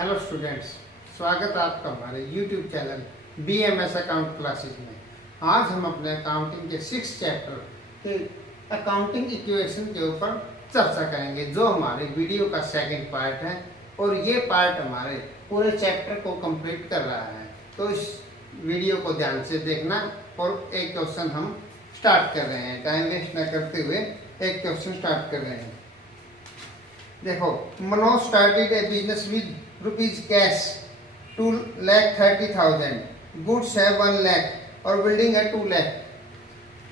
Hello students, स्वागत है आपका हमारे YouTube channel BMS account classes में। आज हम अपने अकाउंटिंग के 6 चैप्टर के अकाउंटिंग इक्वेशन के ऊपर चर्चा करेंगे, जो हमारे वीडियो का सेकंड पार्ट है और ये पार्ट हमारे पूरे चैप्टर को कंप्लीट कर रहा है। तो इस वीडियो को ध्यान से देखना और एक क्वेश्चन हम स्टार्ट कर रहे हैं। टाइम वेस्ट न करते हुए एक क्वेश्चन स्टार्ट कर रहे हैं। देखो, Manoj started A business with rupees cash 2,30,000, goods है 1 लाख और बिल्डिंग है 2 लाख।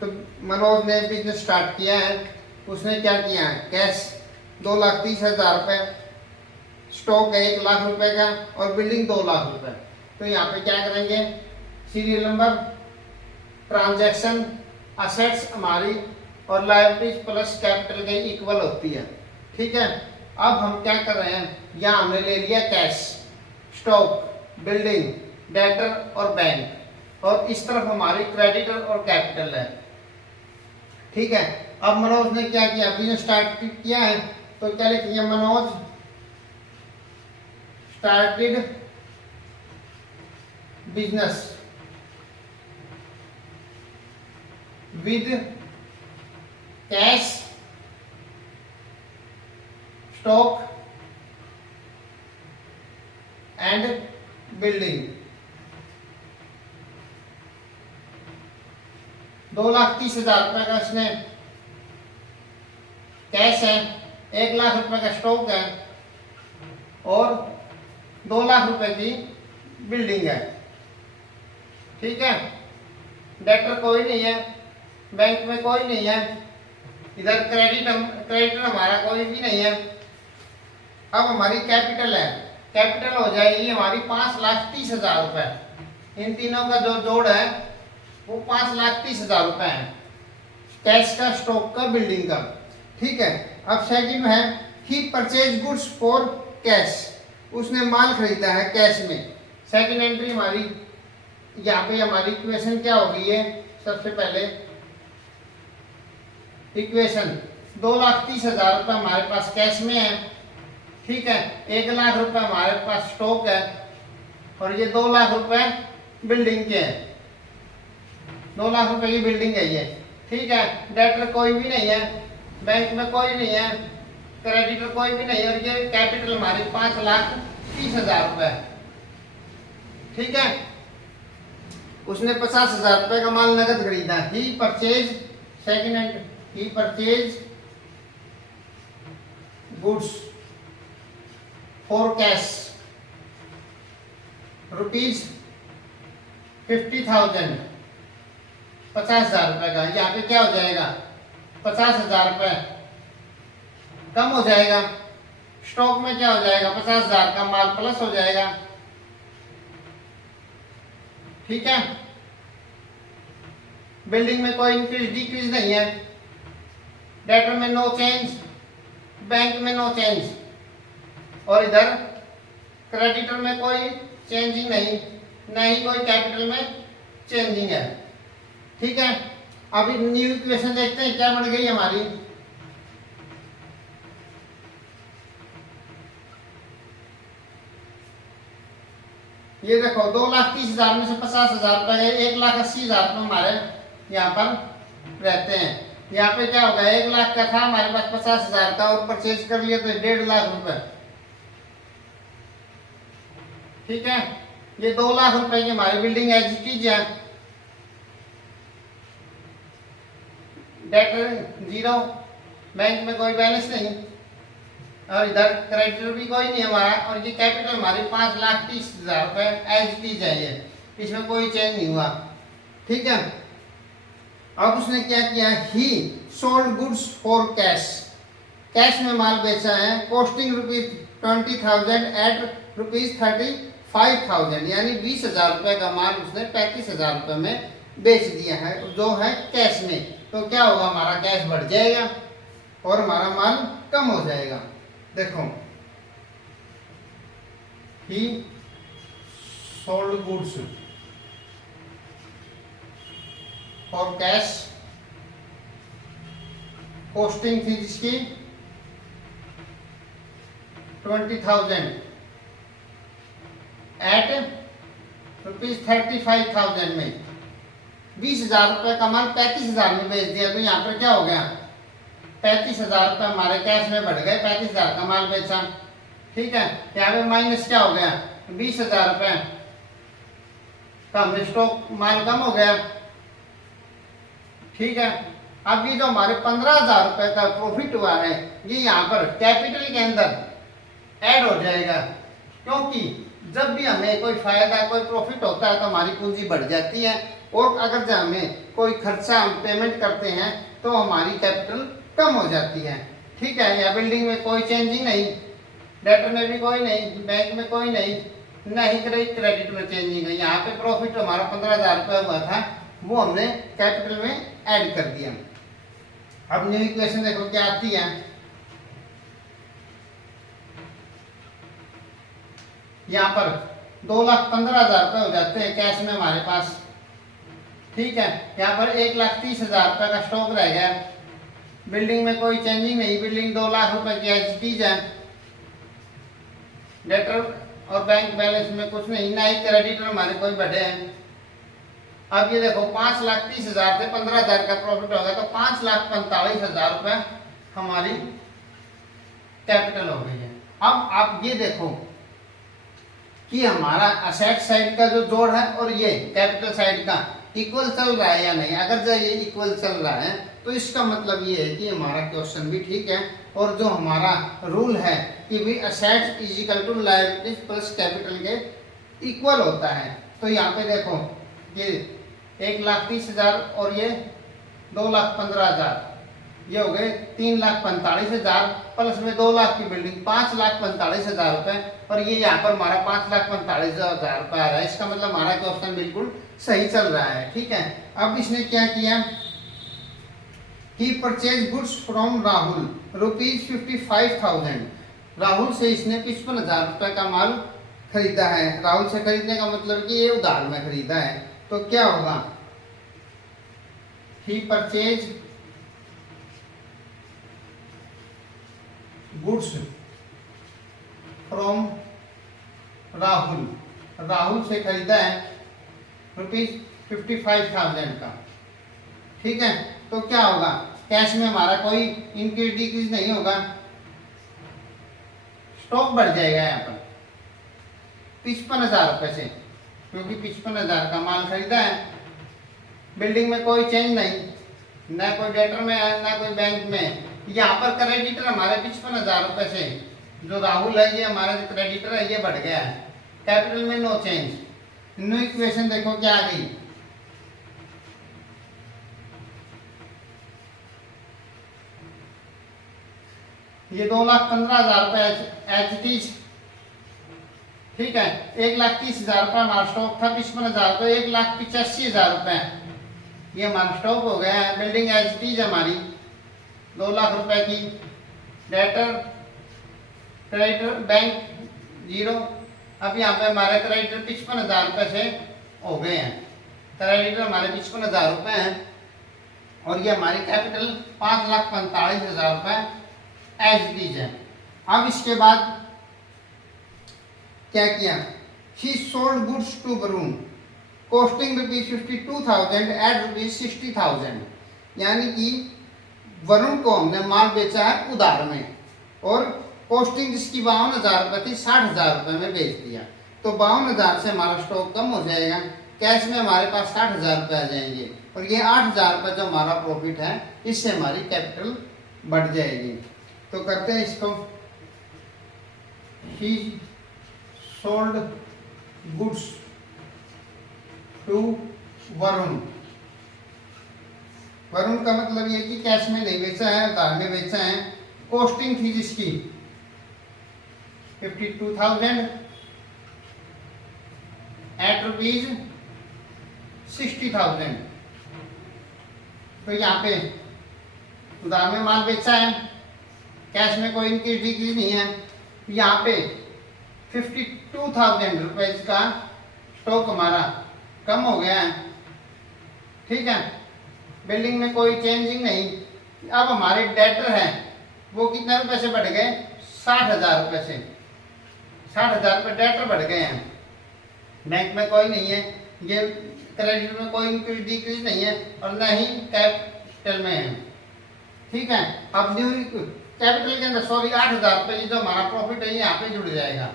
तो मनोज ने बिजनेस स्टार्ट किया है। उसने क्या किया है? कैश 2,30,000 रुपये, स्टॉक है 1 लाख रुपए का और बिल्डिंग 2 लाख रुपए। तो यहाँ पे क्या करेंगे? सीरियल नंबर, ट्रांजैक्शन, असेट्स हमारी और लायबिलिटीज प्लस कैपिटल के इक्वल होती है। ठीक है, अब हम क्या कर रहे हैं? यहाँ हमने ले लिया कैश, स्टॉक, बिल्डिंग, डेटर और बैंक, और इस तरफ हमारी क्रेडिटर और कैपिटल है। ठीक है, अब मनोज ने क्या किया? बिजनेस स्टार्ट किया है, तो क्या लिखेंगे? Manoj started business with cash, stock and building. 2,30,000 रुपए का इसने कैश है, 1 लाख रुपए का स्टॉक है और 2 लाख रुपए की बिल्डिंग है। ठीक है, डेटर कोई नहीं है, बैंक में कोई नहीं है, इधर क्रेडिटर हमारा कोई भी नहीं है। अब हमारी कैपिटल है, कैपिटल हो जाएगी हमारी 5,30,000 रुपए। इन तीनों का जो जोड़ है वो 5,30,000 रुपए है, कैश का, स्टॉक का, बिल्डिंग का। ठीक है, अब सेकंड है ही परचेज गुड्स फॉर कैश। उसने माल खरीदा है कैश में। सेकंड एंट्री हमारी यहाँ पे हमारी इक्वेशन क्या होगी? है सबसे पहले इक्वेशन 2,30,000 रुपए हमारे पास कैश में है। ठीक है, 1 लाख रुपए हमारे पास स्टॉक है और ये 2 लाख रुपए बिल्डिंग के हैं। 2 लाख रुपए की बिल्डिंग है ये। ठीक है, डेटर कोई भी नहीं है, बैंक में कोई नहीं है, क्रेडिटर कोई भी नहीं है और ये कैपिटल हमारी 5,30,000 रुपए है। ठीक है, उसने 50,000 रुपए का माल नगद खरीदा। He purchase, second hand, he purchase goods for cash rupees 50,000, 50,000 रुपए का। यहाँ पे क्या हो जाएगा? 50,000 रुपए कम हो जाएगा। स्टॉक में क्या हो जाएगा? 50,000 का माल प्लस हो जाएगा। ठीक है, बिल्डिंग में कोई इंक्रीज डिक्रीज नहीं है, डेटर में नो चेंज, बैंक में नो चेंज और इधर क्रेडिटर में कोई चेंजिंग नहीं, न ही कोई कैपिटल में चेंजिंग है। ठीक है, अभी न्यू इक्वेशन देखते हैं क्या बन गई हमारी। ये देखो, 2,30,000 में से 50,000 रुपए, 1,80,000 रुपए हमारे यहाँ पर रहते हैं। यहाँ पे क्या होगा? 1 लाख का था हमारे पास 50,000 का और परचेज कर लिया तो 1.5 लाख रुपए। ठीक है, ये 2 लाख रुपए की हमारी बिल्डिंग एग्जीक्यूट है। डेटर 0, बैंक में कोई बैलेंस नहीं और इधर क्रेडिटर भी कोई नहीं हमारा और ये कैपिटल हमारी 5,30,000 रुपए एग्जीक्यूट है ये, इसमें कोई चेंज नहीं हुआ। ठीक है, अब उसने क्या किया? He sold goods for cash, cash में माल बेचा है, कॉस्टिंग रुपीज 20,000 एट रुपीज 35,000, यानी 20,000 रुपए का माल उसने 35,000 रुपए में बेच दिया है जो है कैश में। तो क्या होगा? हमारा कैश बढ़ जाएगा और हमारा माल कम हो जाएगा। देखो, ही sold goods for cash, costing थी जिसकी 20,000 एट ₹35,000 में 20,000 रुपये का माल 35,000 में बेच दिया, तो यहाँ पर क्या हो गया 35,000 रुपये हमारे कैश में बढ़ गए, 35,000 का माल बेचा। ठीक है, यहाँ पे माइनस क्या हो गया 20,000 रुपये का हमने स्टॉक माल कम हो गया। ठीक है, अब ये जो हमारे 15,000 रुपये का प्रॉफिट हुआ है ये यहाँ पर कैपिटल के अंदर ऐड हो जाएगा, क्योंकि जब भी हमें कोई फायदा कोई प्रॉफिट होता है तो हमारी पूंजी बढ़ जाती है, और अगर जब हमें कोई खर्चा हम पेमेंट करते हैं तो हमारी कैपिटल कम हो जाती है। ठीक है, या बिल्डिंग में कोई चेंजिंग नहीं, डेटर में भी कोई नहीं, बैंक में कोई नहीं, न ही क्रेडिट में चेंजिंग है। यहाँ पे प्रॉफिट हमारा 15,000 रुपये हुआ था वो हमने कैपिटल में ऐड कर दिया। अब न्यू इक्वेशन देखो क्या आती है, यहाँ पर 2,15,000 रुपये हो जाते हैं कैश में हमारे पास। ठीक है, यहाँ पर 1,30,000 रुपये का स्टॉक रह गया, बिल्डिंग में कोई चेंजिंग नहीं, बिल्डिंग 2 लाख रुपए की एज इट इज है, डेटर और बैंक बैलेंस में कुछ नहीं, ना ही क्रेडिटर हमारे कोई बढ़े हैं। अब ये देखो 5,30,000 से 15,000 का प्रॉफिट होगा तो 5,45,000 रुपए हमारी कैपिटल हो गई है। अब आप ये देखो कि हमारा असेट साइड का जो जोड़ है और ये कैपिटल साइड का इक्वल चल रहा है या नहीं। अगर जो ये इक्वल चल रहा है तो इसका मतलब ये है कि हमारा क्वेश्चन भी ठीक है, और जो हमारा रूल है कि भी assets is equal to liabilities plus capital के इक्वल होता है। तो यहाँ पे देखो ये 1,30,000 और ये 2,15,000, ये हो गए 3,45,000 प्लस में 2 लाख की बिल्डिंग 5,45,000 रुपए, और ये यहाँ पर हमारा 5,45,000 रुपए आ रहा है। इसका मतलब हमारा क्वेश्चन बिल्कुल सही चल रहा है। ठीक है, अब इसने क्या किया, he purchase goods from Rahul ₹55,000। Rahul से इसने 55,000 रुपए का माल खरीदा है। राहुल से खरीदने का मतलब कि ये उधार में खरीदा है, तो क्या होगा, he purchase goods from Rahul, Rahul से खरीदा है ₹55,000 का। ठीक है, तो क्या होगा, कैश में हमारा कोई इंक्रीज डिक्रीज नहीं होगा, स्टॉक बढ़ जाएगा यहाँ पर 55,000 रुपए से, क्योंकि 55,000 का माल खरीदा है। बिल्डिंग में कोई चेंज नहीं, ना कोई डेटर में है ना कोई बैंक में। यहाँ पर क्रेडिटर हमारे 55,000 रुपए से, जो राहुल है ये हमारा जो क्रेडिटर है ये बढ़ गया है, कैपिटल में नो चेंज। न्यू इक्वेशन देखो क्या आ गई, ये 2,15,000 रुपए एज इट इज। ठीक है, 1,30,000 रुपए हमारा स्टॉक था, 55,000 रुपए 1,85,000 रुपए ये हमारा स्टॉक हो गया है। बिल्डिंग एज इट इज हमारी 2 लाख रुपए की, डेटर क्रेडिटर बैंक 0। अब यहाँ पे हमारे क्रेडिटर 55,000 रुपए से हो गए हैं, क्रेडिटर हमारे 55,000 रुपए हैं, और ये हमारी कैपिटल 5,45,000 रुपए एज इट इज है। अब इसके बाद क्या किया, he sold goods to Varun costing ₹52,000 at ₹60,000, यानी कि वरुण को हमने माल बेचा है उधार में, और कॉस्टिंग जिसकी 52,000 रुपए थी 60,000 रुपए में बेच दिया, तो 52,000 से हमारा स्टॉक कम हो जाएगा, कैश में हमारे पास 60,000 रुपए आ जाएंगे, और ये 8,000 रुपए जो हमारा प्रॉफिट है इससे हमारी कैपिटल बढ़ जाएगी। तो करते हैं इसको, he sold goods to Varun. Varun का मतलब ये कि कैश में नहीं बेचा है, उधार में बेचा है। कॉस्टिंग थी जिसकी 52,000 एट ₹60,000, तो यहाँ पे उधार में माल बेचा है, कैश में कोई इंक्रीज डिक्रीज नहीं है। यहाँ पे 52,000 रुपए का स्टॉक हमारा कम हो गया है। ठीक है, बिल्डिंग में कोई चेंजिंग नहीं। अब हमारे डेटर हैं वो कितने रुपए से बढ़ गए, 60,000 रुपए से, 60,000 रुपए डेटर बढ़ गए हैं। बैंक में कोई नहीं है, ये क्रेडिट में कोई इंक्रीज डिक्रीज नहीं है और न ही कैपिटल में है। ठीक है, अब न्यू कैपिटल के अंदर सॉरी 8,000 रुपये जो हमारा प्रॉफिट है यहाँ पे जुड़ जाएगा।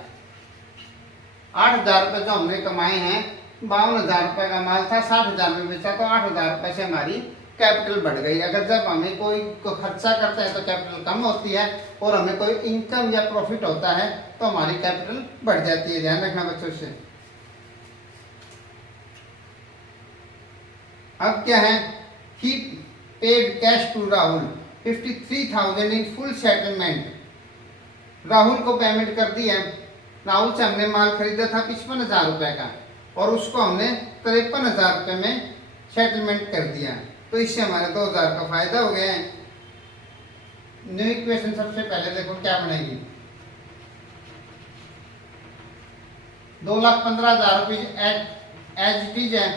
8,000 रुपये जो हमने कमाए हैं, 52,000 रुपये का माल था, 60,000 में बेचा तो 8,000 रुपये से हमारी कैपिटल बढ़ गई। अगर जब हमें कोई खर्चा करते हैं तो कैपिटल कम होती है और हमें कोई इनकम या प्रॉफिट होता है तो हमारी कैपिटल बढ़ जाती है। ध्यान रखना बच्चों से। अब क्या है, he paid cash to Rahul 53,000 in full settlement. Rahul को पेमेंट कर दिया। राहुल से हमने माल खरीदा था 55,000 रुपए का और उसको हमने 53,000 रुपए में सेटलमेंट कर दिया, तो इससे हमारे 2,000 का फायदा हो गया है। न्यू इक्वेशन सबसे पहले देखो क्या बनेगी। 2,15,000 रुपये एज इट इज है,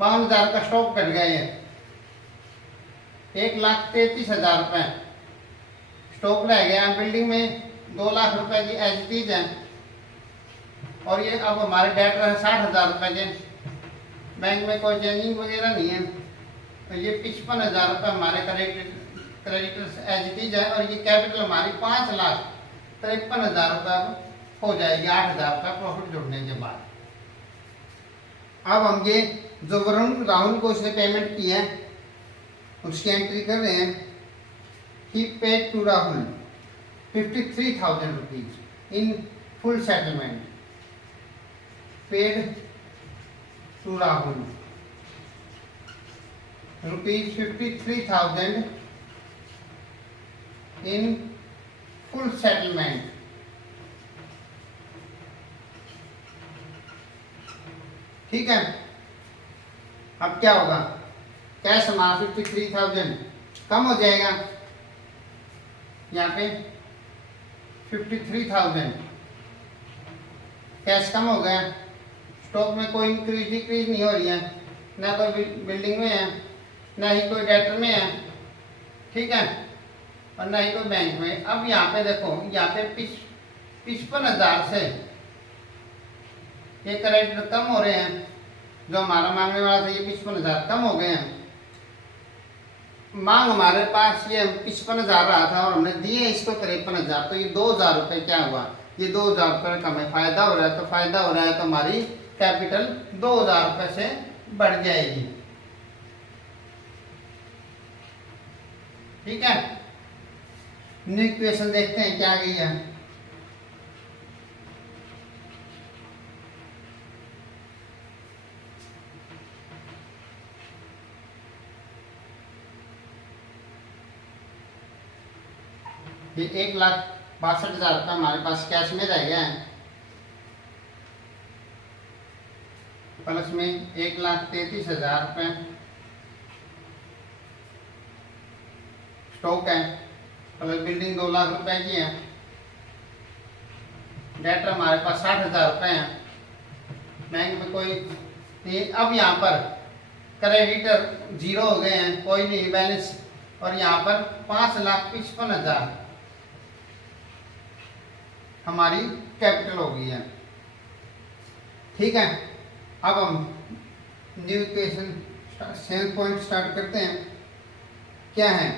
52,000 का स्टॉक कट गए हैं, 1,33,000 रुपये स्टॉक रह गया। बिल्डिंग में 2 लाख रुपए की एज इट इज है और ये अब हमारे डेटर है 60,000 रुपए के, बैंक में कोई चेंजिंग वगैरह नहीं है, तो ये 55,000 रुपये हमारे क्रेडिटर्स एज इट इज है और ये कैपिटल हमारी 5,53,000 रुपये हो जाएगी 8,000 रुपये प्रॉफिट जुड़ने के बाद। अब हम ये जो वरुण राहुल को उसने पेमेंट की है उसकी एंट्री कर रहे हैं। He paid to Rahul 53,000 rupees in full settlement. Paid to Rahul rupees 53,000 in full settlement. ठीक है, अब क्या होगा, कैश हमारा 53,000 कम हो जाएगा, यहाँ पे 53,000 कैश कम हो गया। स्टॉक में कोई इंक्रीज डिक्रीज नहीं हो रही है, ना कोई बिल्डिंग में है, ना ही कोई डेटर में है। ठीक है, और ना ही कोई बैंक में। अब यहाँ पे देखो, यहाँ पे 55,000 से ये क्रेडिट कम हो रहे हैं, जो हमारा मांगने वाला था ये 55,000 कम हो गए हैं। मांग हमारे पास ये 55,000 रहा था और हमने दिए इसको 53,000, तो ये 2,000 रुपये क्या हुआ, ये 2,000 रुपये का हमें फायदा हो रहा है। तो फायदा हो रहा है तो हमारी कैपिटल 2,000 रुपये से बढ़ जाएगी। ठीक है, न्यू इक्वेशन देखते हैं क्या गई है। ये 1,62,000 रुपये हमारे पास कैश में रह गया है, प्लस में 1,33,000 रुपये स्टॉक है, प्लस बिल्डिंग 2 लाख रुपए की है, डेटर हमारे पास 60,000 रुपये है, बैंक में कोई नहीं। अब यहाँ पर क्रेडिटर 0 हो गए हैं, कोई नहीं बैलेंस, और यहाँ पर 5,55,000 हमारी कैपिटल हो गई है। ठीक है, अब हम new equation cell point start करते हैं। क्या है,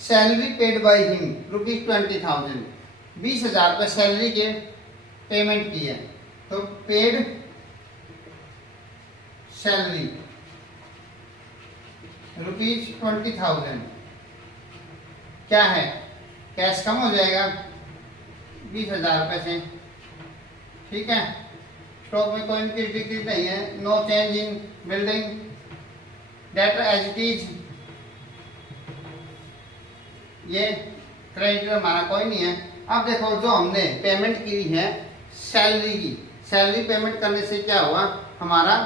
salary paid by him rupees 20,000, 20,000 रुपये सैलरी के पेमेंट की है, तो पेड सैलरी रुपीज 20,000 क्या है, कैश कम हो जाएगा 20,000 रुपये से। ठीक है, स्टॉक में कोई इंक्रीज डिक्रीज नहीं है, no change in building, debtor as it is, ये क्रेडिटर हमारा कोई नहीं है। अब देखो, जो हमने पेमेंट की है सैलरी की, सैलरी पेमेंट करने से क्या हुआ, हमारा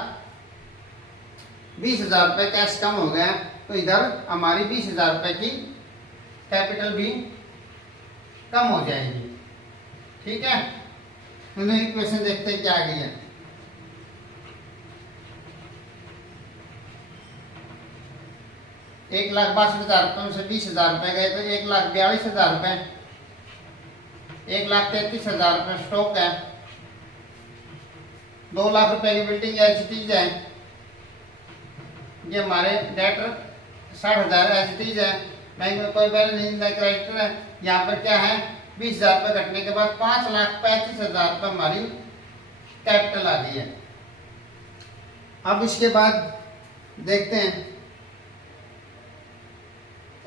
20,000 रुपये कैश कम हो गया, तो इधर हमारी 20,000 रुपये की कैपिटल भी कम हो जाएगी। ठीक है, इक्वेशन देखते हैं क्या आ गई है। एक 1,62,000 रुपये में से 20,000 रुपये गए तो 1,42,000 रुपये, 1,33,000 रुपये स्टॉक है, 2 लाख रुपए की बिल्डिंग एज इट इज है। ये हमारे डेटर 60,000 एज इट इज है। बैंक में कोई बैलेंस नहीं, क्रेडिटर है। यहाँ पर क्या है, 20,000 रुपये कटने के बाद 5,35,000 रुपये हमारी कैपिटल आ गई है। अब इसके बाद देखते हैं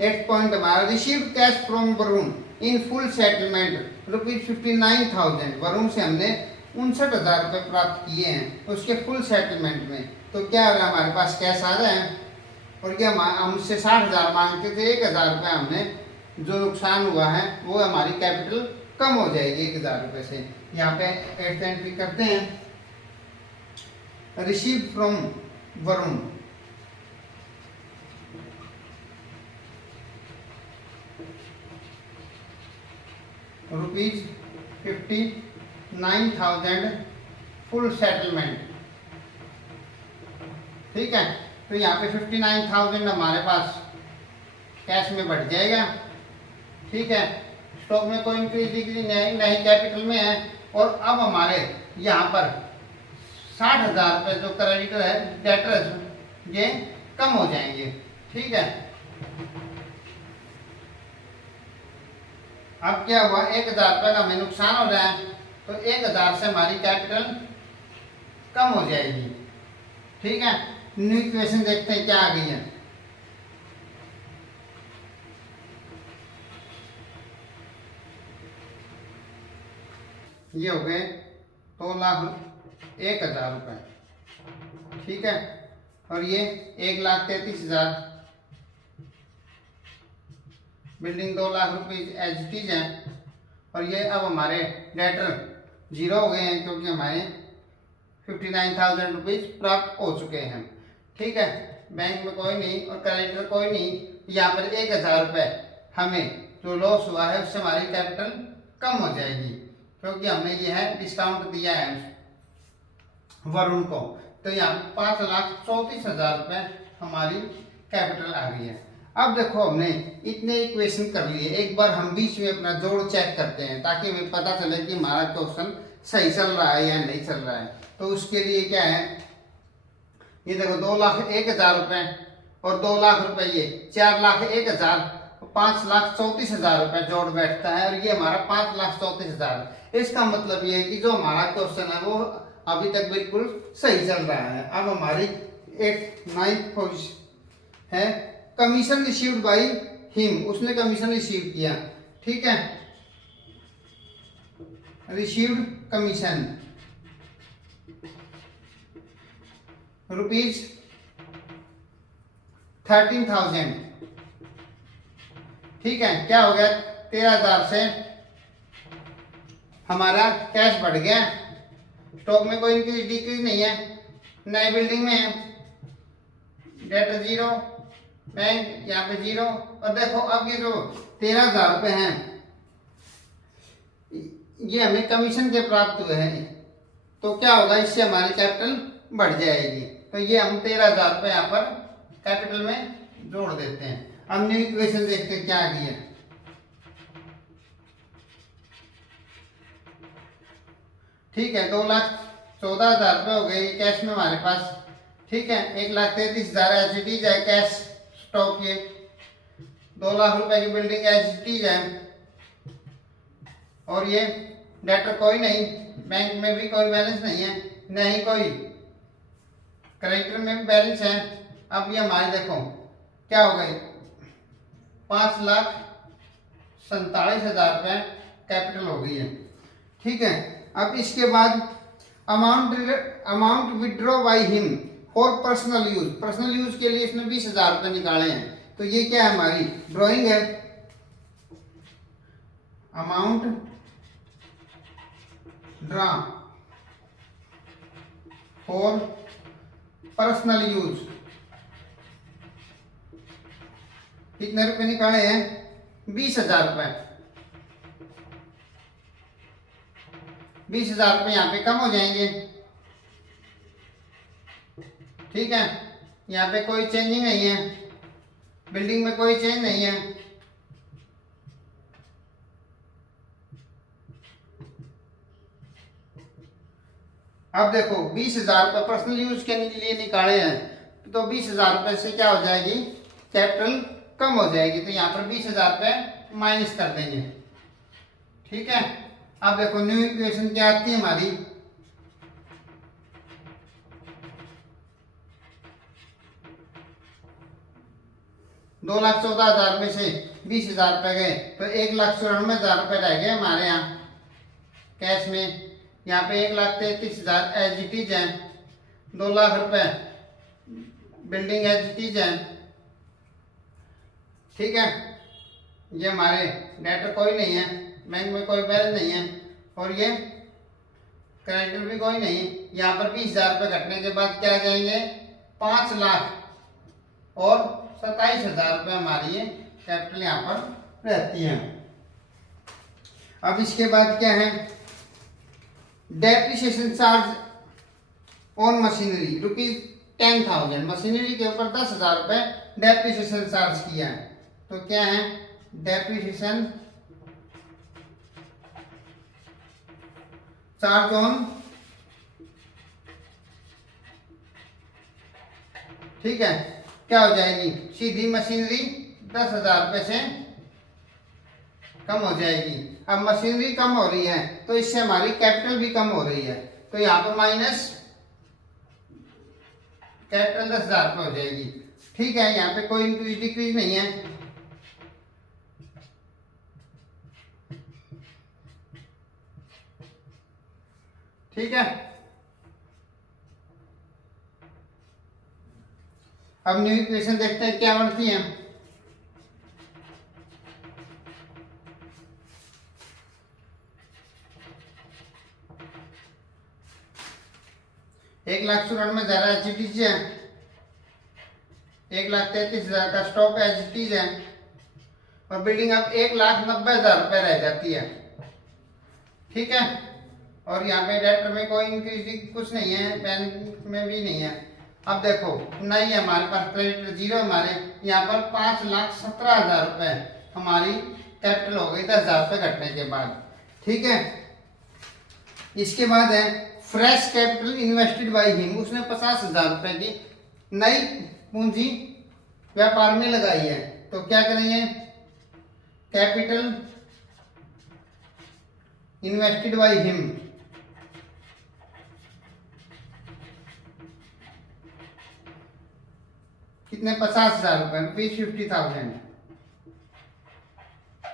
8 पॉइंट हमारा, receive cash from Varun in full settlement ₹59,000। Varun से हमने 59,000 रुपये प्राप्त किए हैं उसके फुल सेटलमेंट में। तो क्या हो रहा है, हमारे पास कैश आ रहा है। और क्या हम उससे 60,000 मांगते थे, 1,000 रुपये हमने जो नुकसान हुआ है वो हमारी कैपिटल कम हो जाएगी 1,000 रुपये से। यहाँ पे एट एंट्री करते हैं, receive from Varun ₹59,000 full settlement. ठीक है, तो यहाँ पे 59,000 हमारे पास कैश में बढ़ जाएगा। ठीक है, स्टॉक में कोई इंक्रीज डिक्रीज नहीं, कैपिटल में है। और अब हमारे यहाँ पर 60,000 रुपये जो क्रेडिटर है, डेटर ये कम हो जाएंगे। ठीक है, अब क्या हुआ, 1,000 रुपये का हमें नुकसान हो रहा है, तो 1,000 से हमारी कैपिटल कम हो जाएगी। ठीक है, न्यू इक्वेशन देखते हैं क्या आ गई है। ये हो गए 2,01,000 रुपये। ठीक है, और ये 1,33,000, बिल्डिंग 2 लाख रुपए एज इट इज है। और ये अब हमारे डेटर 0 हो गए हैं क्योंकि हमारे 59,000 रुपीज प्राप्त हो चुके हैं। ठीक है, बैंक में कोई नहीं और क्रेडिटर कोई नहीं। यहाँ पर 1,000 रुपये हमें जो लॉस हुआ है उससे हमारी कैपिटल कम हो जाएगी क्योंकि हमने ये है डिस्काउंट दिया है वरुण को। तो यहाँ 5,34,000 रुपये हमारी कैपिटल आ गई है। अब देखो हमने इतने इक्वेशन कर लिए, एक बार हम बीच में अपना जोड़ चेक करते हैं ताकि हमें पता चले कि हमारा क्वेश्चन सही चल रहा है या नहीं चल रहा है। तो उसके लिए क्या है, ये देखो 2,01,000 रुपये और 2 लाख रुपए, ये 4,01,000, 5,34,000 रुपये जोड़ बैठता है और ये हमारा 5,34,000। इसका मतलब ये है कि जो हमारा क्वेश्चन है वो अभी तक बिल्कुल सही चल रहा है। अब हमारी 9th पोजीशन है, कमीशन रिसीव्ड बाय हिम, उसने कमीशन रिसीव किया। ठीक है, रिसीव्ड कमीशन ₹13,000। ठीक है, क्या हो गया, 13,000 से हमारा कैश बढ़ गया। स्टॉक में कोई इंक्रीज डिक्रीज नहीं है, नई बिल्डिंग में है, डेटर 0, बैंक यहाँ पे 0। और देखो अब ये जो 13,000 रुपये हैं ये हमें कमीशन के प्राप्त हुए हैं, तो क्या होगा, इससे हमारी कैपिटल बढ़ जाएगी। तो ये हम 13,000 रुपये यहाँ पर कैपिटल में जोड़ देते हैं। अब न्यू इक्वेशन देखते हैं क्या आ गई है। ठीक है, 2,14,000 रुपये हो गए कैश में हमारे पास। ठीक है, 1,33,000 एच डी है कैश स्टॉक, ये 2 लाख रुपए की बिल्डिंग एच डी है। और ये डेटर कोई नहीं, बैंक में भी कोई बैलेंस नहीं है, नहीं कोई क्रेडिटर में भी बैलेंस है। अब ये हमारे देखो क्या हो गई, 5,47,000 रुपये कैपिटल हो गई है। ठीक है, अब इसके बाद amount withdraw by him for personal use, personal use के लिए इसने 20,000 रुपये निकाले हैं। तो ये क्या है, हमारी ड्राइंग है। Amount draw for personal use, कितने रुपए निकाले हैं, 20,000 रुपये। 20,000 रुपये यहाँ पे कम हो जाएंगे। ठीक है, यहाँ पे कोई चेंजिंग नहीं है, बिल्डिंग में कोई चेंज नहीं है। अब देखो 20,000 रुपये पर्सनल यूज के लिए निकाले हैं, तो 20,000 रुपये से क्या हो जाएगी, कैपिटल कम हो जाएगी, तो यहाँ पर 20,000 रुपये माइनस कर देंगे। ठीक है, अब देखो न्यू इक्वेशन क्या आती है हमारी, 2,14,000 में से 20,000 रुपये गए तो 1,94,000 रुपये रह गए हमारे यहाँ कैश में। यहाँ पे 1,33,000 एज इट इज है, 2 लाख रुपए बिल्डिंग एज इट इज है। ठीक है, ये हमारे डेटर कोई नहीं है, बैंक में कोई बैलेंस नहीं है, और ये क्रेडिटर भी कोई नहीं। यहाँ पर 20,000 रुपये घटने के बाद क्या जाएंगे, 5 लाख और 27,000 रुपये हमारी ये कैपिटल यहाँ पर रहती है। अब इसके बाद क्या है, depreciation charge on machinery ₹10,000, machinery के ऊपर 10,000 रुपये डेप्रिसिएशन चार्ज किया है। तो क्या है, डेप्रिसिएशन चार्ज ऑन, ठीक है, क्या हो जाएगी, सीधी मशीनरी 10,000 रुपये से कम हो जाएगी। अब मशीनरी कम हो रही है तो इससे हमारी कैपिटल भी कम हो रही है, तो यहाँ पर माइनस कैपिटल 10,000 रुपये हो जाएगी। ठीक है, यहाँ पे कोई इंक्रीज डिक्रीज नहीं है। ठीक है, अब न्यू इक्वेशन देखते हैं क्या बनती है। एक 1,94,000 एचटीज है, 1,33,000 का स्टॉक एचटीज है, और बिल्डिंग अब 1,90,000 रुपये रह जाती है। ठीक है, और यहाँ पे डेटर में कोई इंक्रीज कुछ नहीं है, बैंक में भी नहीं है। अब देखो नहीं है हमारे पास, क्रेडिट जीरो हमारे यहाँ पर 5,17,000 रुपये हमारी कैपिटल हो गई 10,000 रुपये घटने के बाद। ठीक है, इसके बाद है fresh capital invested by him, उसने 50,000 रुपये की नई पूंजी व्यापार में लगाई है। तो क्या करेंगे, कैपिटल इन्वेस्टेड बाय हिम कितने, 50,000 रुपये, ₹50,000।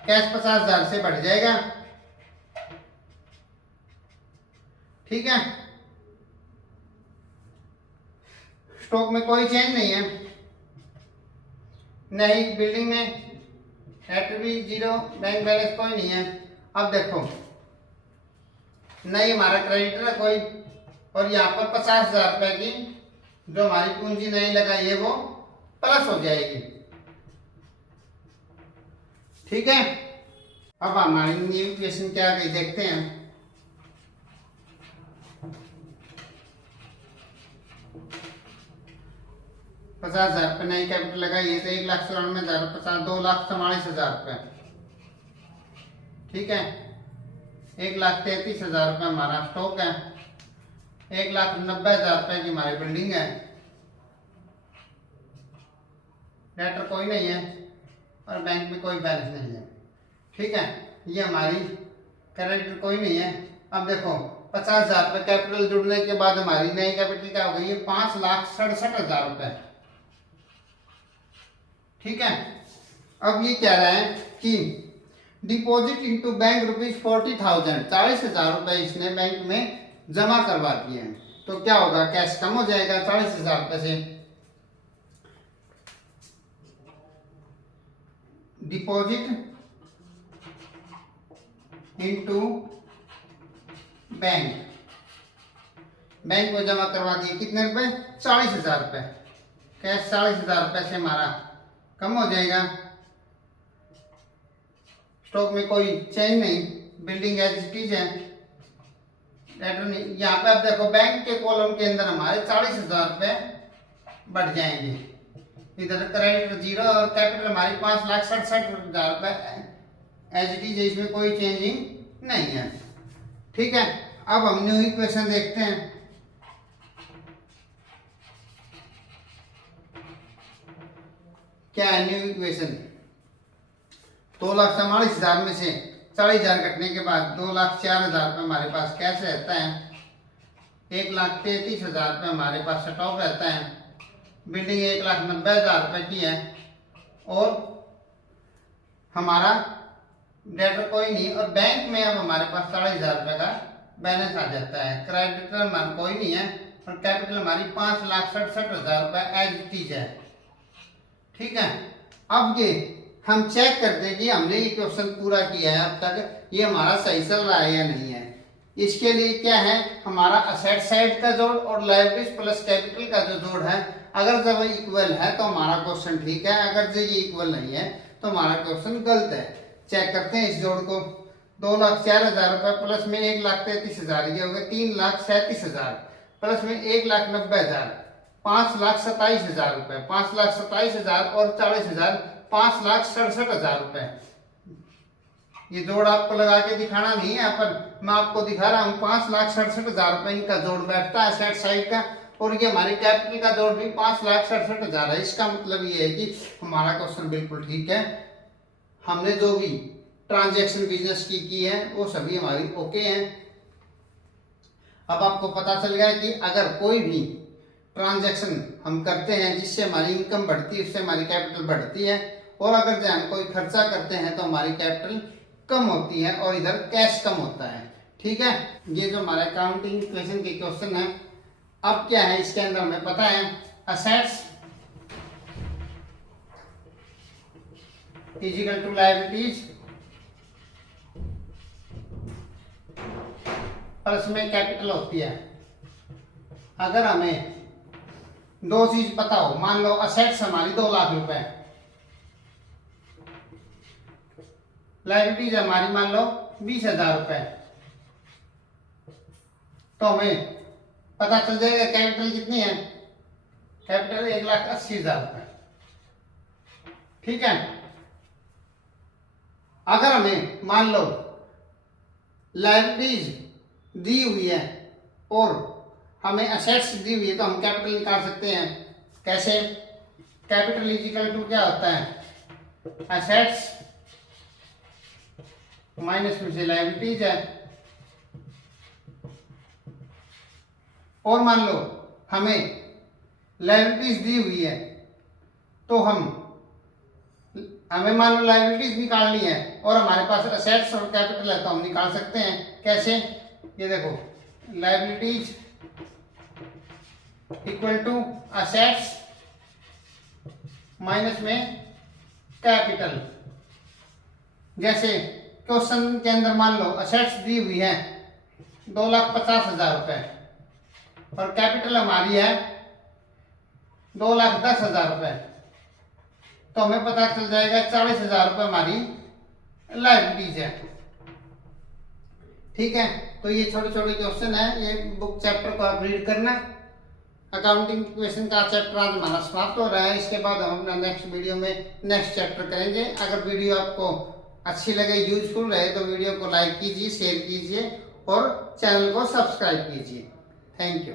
कैश 50,000 से बढ़ जाएगा। ठीक है, स्टॉक में कोई चेंज नहीं है, नहीं बिल्डिंग में डेट भी जीरो, बैंक बैलेंस कोई नहीं है। अब देखो नहीं हमारा क्रेडिटर है कोई, और यहाँ पर 50,000 रुपये की जो हमारी पूंजी नहीं लगाई है वो प्लस हो जाएगी। ठीक है, अब हमारी न्यू इक्वेशन क्या आ गई देखते हैं। ₹50,000 नई कैपिटल लगाई है तो 1,94,000, 2,44,000 रुपये। ठीक है, 1,33,000 रुपये हमारा स्टॉक है, 1,90,000 रुपये की हमारी बिल्डिंग है, डेटर कोई नहीं है, और बैंक में कोई बैलेंस नहीं है। ठीक है, ये हमारी क्रेडिटर कोई नहीं है। अब देखो 50,000 रुपये कैपिटल जुड़ने के बाद हमारी नई कैपिटल क्या हो गई है, 5,67,000 रुपये। ठीक है, अब ये कह रहा है कि डिपॉजिट इनटू बैंक ₹40,000, 40,000 रुपये इसने बैंक में जमा करवा दिए हैं। तो क्या होगा, कैश कम हो जाएगा 40,000 रुपये से। डिपॉजिट इनटू बैंक, बैंक में जमा करवा दिए कितने रुपए, 40,000 रुपये। कैश 40,000 रुपये से हमारा कम हो जाएगा। स्टॉक में कोई चेंज नहीं, बिल्डिंग एज इट इज है, डेटर नहीं। यहाँ पे अब देखो बैंक के कॉलम के अंदर हमारे 40,000 रुपये बढ़ जाएंगे, इधर क्रेडिट जीरो और कैपिटल हमारी 5,67,000 रुपये एज इट इज है, इसमें कोई चेंजिंग नहीं है। ठीक है, अब हम न्यू इक्वेशन देखते हैं क्या है न्यू इक्वेशन, 2,44,000 में से 40,000 कटने के बाद 2,04,000 रुपये हमारे पास कैश रहता है, 1,33,000 रुपये हमारे पास स्टॉक रहता है, बिल्डिंग 1,90,000 रुपये की है और हमारा डेटर कोई नहीं, और बैंक में अब हमारे पास 40,000 रुपये का बैलेंस आ जाता है। क्रेडिटर हमारा कोई नहीं है और कैपिटल हमारी 5,67,000 रुपये एज इट इज है। ठीक है, अब ये हम चेक करते हैं कि हमने ये क्वेश्चन पूरा किया है अब तक, ये हमारा सही चल रहा है या नहीं है। इसके लिए क्या है, हमारा असेट साइड का जोड़ और लायबिलिटीज प्लस कैपिटल का जो जोड़ है, अगर जब इक्वल है तो हमारा क्वेश्चन ठीक है, अगर जो ये इक्वल नहीं है तो हमारा क्वेश्चन गलत है। चेक करते हैं इस जोड़ को, 2,04,000 रुपये प्लस में 1,33,000, ये हो गए 3,37,000 प्लस में 1,90,000, 5,27,000 रुपये, 5,27,000 और 40,000, 5,67,000 रुपये। ये जोड़ आपको लगा के दिखाना नहीं है, पर मैं आपको दिखा रहा हूँ 5,67,000 रुपये इनका जोड़ बैठता है असेट साइड का, और ये हमारे कैपिटल का जोड़ भी 5,67,000 है। इसका मतलब ये है कि हमारा क्वेश्चन बिल्कुल ठीक है, हमने जो भी ट्रांजैक्शन बिजनेस की है वो सभी हमारी ओके हैं। अब आपको पता चल गया कि अगर कोई भी ट्रांजैक्शन हम करते हैं जिससे हमारी इनकम बढ़ती है, उससे हमारी कैपिटल बढ़ती है, और अगर जो हम कोई खर्चा करते हैं तो हमारी कैपिटल कम होती है और इधर कैश कम होता है। ठीक है, ये जो हमारा अकाउंटिंग इक्वेशन के क्वेश्चन है। अब क्या है इसके अंदर हमें पता है, assets equal to liabilities plus में कैपिटल होती है। अगर हमें दो चीज पता हो, मान लो असेट्स हमारी 2 लाख रुपए, लायबिलिटीज हमारी मान लो 20,000 रुपए, तो हमें पता चल जाएगा कैपिटल कितनी है, कैपिटल 1,80,000 रुपए। ठीक है, अगर हमें मान लो लायबिलिटीज दी हुई है और हमें असेट्स दी हुई है, तो हम कैपिटल निकाल सकते हैं। कैसे, कैपिटल इक्वल टू क्या होता है, असेट्स माइनस में से लायबिलिटीज है, और मान लो हमें लायबिलिटीज दी हुई है तो हमें मान लो लायबिलिटीज निकालनी है और हमारे पास असेट्स और कैपिटल है, तो हम निकाल सकते हैं। कैसे, ये देखो, liabilities equal to assets minus में कैपिटल। जैसे क्वेश्चन के अंदर मान लो असेट्स दी हुई है 2,50,000 रुपए और कैपिटल हमारी है 2,10,000 रुपए, तो हमें पता चल जाएगा 40,000 रुपए हमारी लायबिलिटीज है। ठीक है, तो ये छोटे छोटे क्वेश्चन है, ये बुक चैप्टर को आप रीड करना। अकाउंटिंग क्वेश्चन का चैप्टर आज हमारा समाप्त हो रहा है। इसके बाद हम अपना नेक्स्ट वीडियो में नेक्स्ट चैप्टर करेंगे। अगर वीडियो आपको अच्छी लगे, यूजफुल रहे, तो वीडियो को लाइक कीजिए, शेयर कीजिए और चैनल को सब्सक्राइब कीजिए। Thank you.